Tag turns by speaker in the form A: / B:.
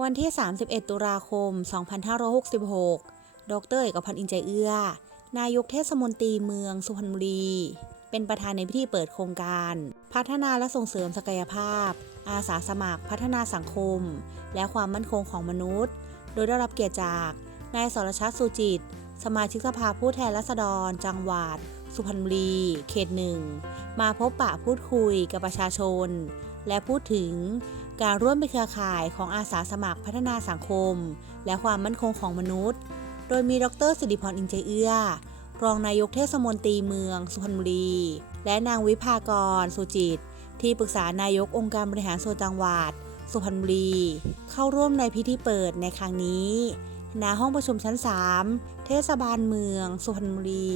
A: วันที่ 31 ตุลาคม 2566 ดรเอกพันธ์อินใจเอื้อ นายกเทศมนตรีเมืองสุพรรณบุรี เป็นประธานในพิธีเปิดโครงการ พัฒนาและส่งเสริมศักยภาพ อาสาสมัครพัฒนาสังคม และความมั่นคงของมนุษย์ โดยได้รับเกียรติจากนายสรชัดสุจิต สมาชิกสภาผู้แทนราษฎร จังหวัด สุพรรณบุรี เขตหนึ่ง มาพบปะพูดคุยกับประชาชน และพูดถึง การร่วมเป็นเครือข่ายของอาสาสมัครพัฒนาสังคม และความมั่นคงของมนุษย์ โดยมีดรสิริพรอินใจเอื้อ รองนายกเทศมนตรีเมือง สุพรรณบุรี และนางวิภากร สุจิต ที่ปรึกษานายกองค์การบริหารส่วนจังหวัด สุพรรณบุรี เข้าร่วมในพิธีเปิดในครั้งนี้ณห้องประชุมชั้น 3 เทศบาลเมือง สุพรรณบุรี